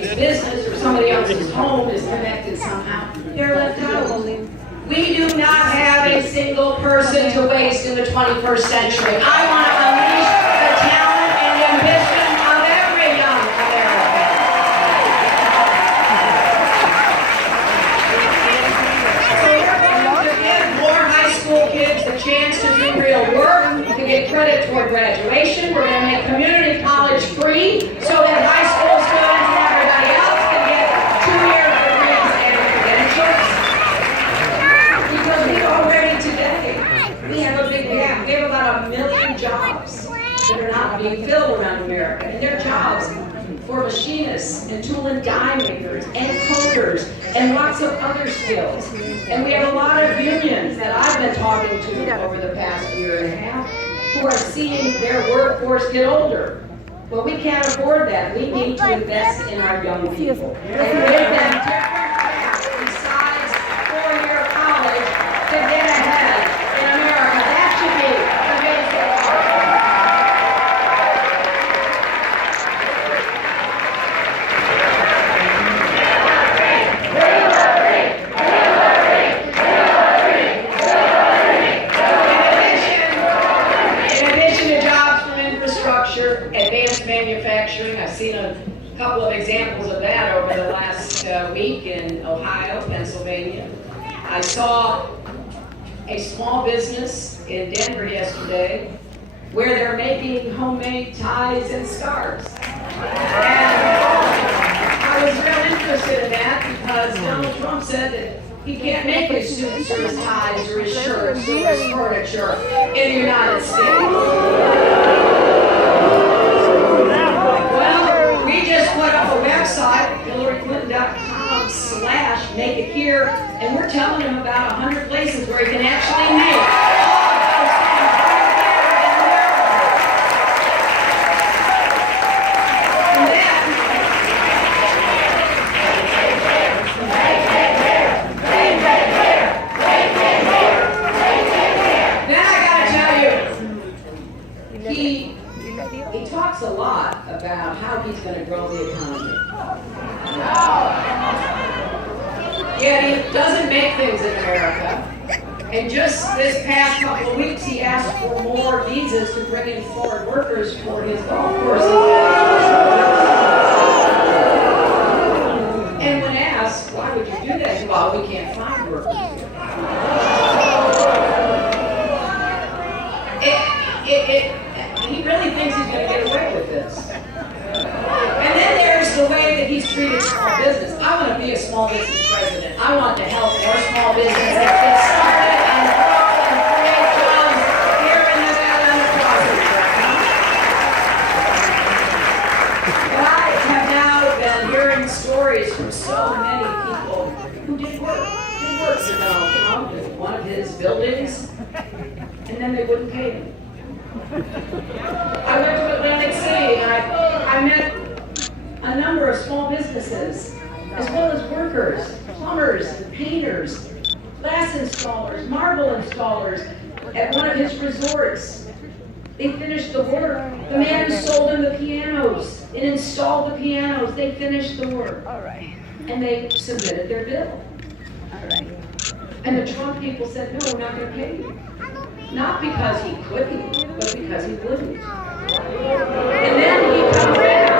somebody's business or somebody else's home is connected somehow, they're left out. We do not have a single person to waste in the 21st century. I want to unleash the talent and ambition of every young American. So we're going to give more high school kids the chance to do real work, to get credit toward graduation. We're going to make community college free so that high school students and everybody else can get 2-year degrees and credentials. Because we already today, we have a big gap. We have about 1 million jobs that are not being filled around America. And they're jobs for machinists and tool and die makers and coders and lots of other skills. And we have a lot of unions that I've been talking to over the past year and a half who are seeing their workforce get older. Well, we can't afford that. We need to invest in our young people and give them different paths besides 4-year college to get ahead in America. That should be the basic. In addition to jobs from infrastructure, advanced manufacturing, I've seen a couple of examples of that over the last week in Ohio, Pennsylvania. I saw a small business in Denver yesterday where they're making homemade ties and scarves. And I was real interested in that because Donald Trump said that he can't make his suits or his ties or his shirts or his furniture in the United States. Well, we just put up a website, HillaryClinton.com/make it here, and we're telling him about 100 places where he can actually make all of those things right here in America. And then I gotta tell you, he talks a lot about how he's going to grow the economy. Yet he doesn't make things in America. And just this past couple of weeks, he asked for more visas to bring in foreign workers for his golf courses. And when asked, why would you do that? He said, well, we can't find workers here. He really thinks he's going to get away with this. And then there's the way that he's treated small business. I want to be a small business president. I want to help more small businesses get started and grow and create jobs here in Nevada and across America. But I have now been hearing stories from so many people who did work for Donald Trump in one of his buildings, and then they wouldn't pay him. I went to Atlantic City and I met a number of small businesses, as well as workers, plumbers, painters, glass installers, marble installers at one of his resorts. They finished the work. The man who sold them the pianos and installed the pianos, they finished the work. All right. And they submitted their bill. All right. And the Trump people said, no, we're not going to pay you. Not because he couldn't, but because he wouldn't. And then he comes back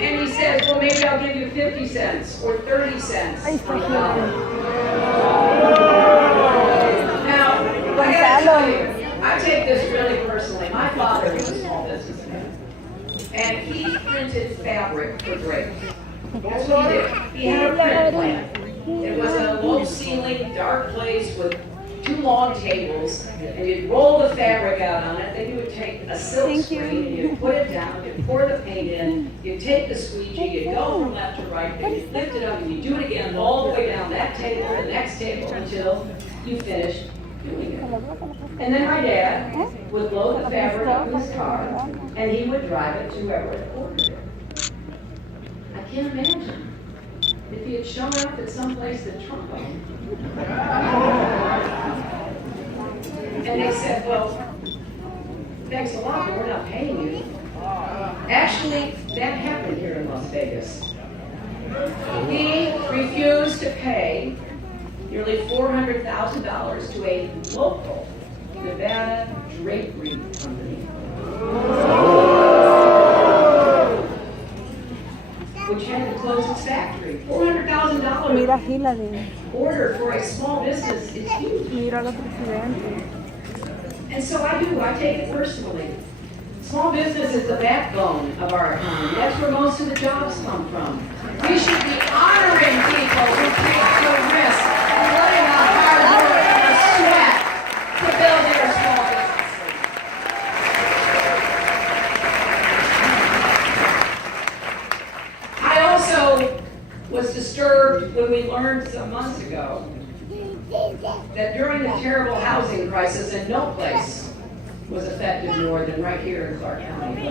and he says, well, maybe I'll give you 50 cents or 30 cents on the dollar. Now, I gotta tell you, I take this really personally. My father was a small businessman, and he printed fabric for drapes. That's what he did. He had a print plant. It was a low-ceiling, dark place with 2 long tables, and you'd roll the fabric out on it. Then you would take a silk screen and you'd put it down, you'd pour the paint in, you'd take the squeegee, you'd go from left to right, then you'd lift it up and you'd do it again all the way down that table, the next table, until you finished doing it. And then my dad would load the fabric up in his car, and he would drive it to whoever had ordered it. I can't imagine if he had shown up at some place that Trump owned. And they said, well, thanks a lot, but we're not paying you. Actually, that happened here in Las Vegas. He refused to pay nearly $400,000 to a local Nevada drapery company, which had to close its factory. $400,000 order for a small business is huge. And so I take it personally. Small business is the backbone of our economy. That's where most of the jobs come from. We should be honoring people who take the risk and putting out hard work and a sweat to build their small businesses. I also was disturbed when we learned some months ago that during the terrible housing crisis, and no place was affected more than right here in Clark County.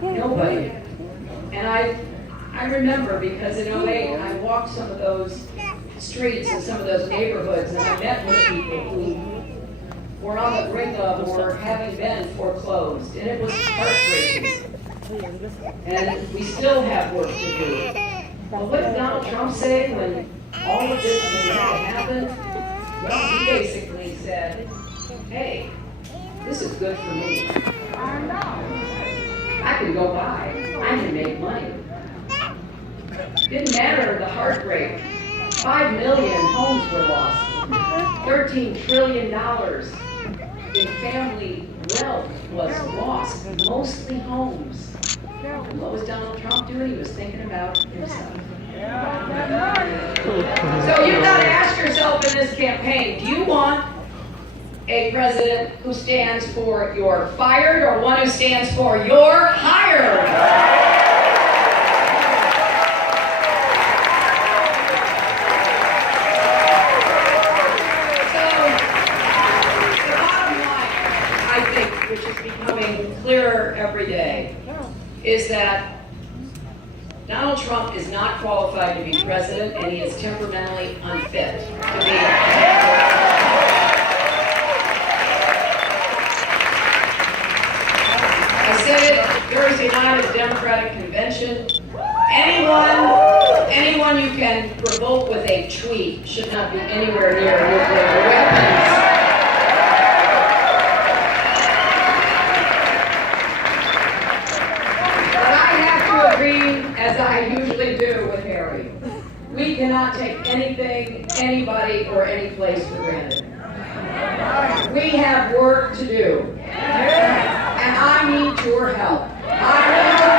Nobody. And I remember, because in '08 I walked some of those streets and some of those neighborhoods, and I met with people who were on the brink of or having been foreclosed, and it was heartbreaking. And we still have work to do. But what did Donald Trump say when all of this began to happen? Well, he basically said, hey, this is good for me. I can go buy. I can make money. Didn't matter the heartbreak. 5 million homes were lost. $13 trillion in family wealth was lost, mostly homes. And what was Donald Trump doing? He was thinking about himself. So you've got to ask yourself in this campaign, do you want a president who stands for you're fired or one who stands for you're hired? So the bottom line, I think, which is becoming clearer every day, is that Donald Trump is not qualified to be president, and he is temperamentally unfit to be. I said it Thursday night at the Democratic Convention. Anyone you can provoke with a tweet should not be anywhere near nuclear weapons. As I usually do with Harry, we cannot take anything, anybody, or any place for granted. We have work to do, and I need your help. I need your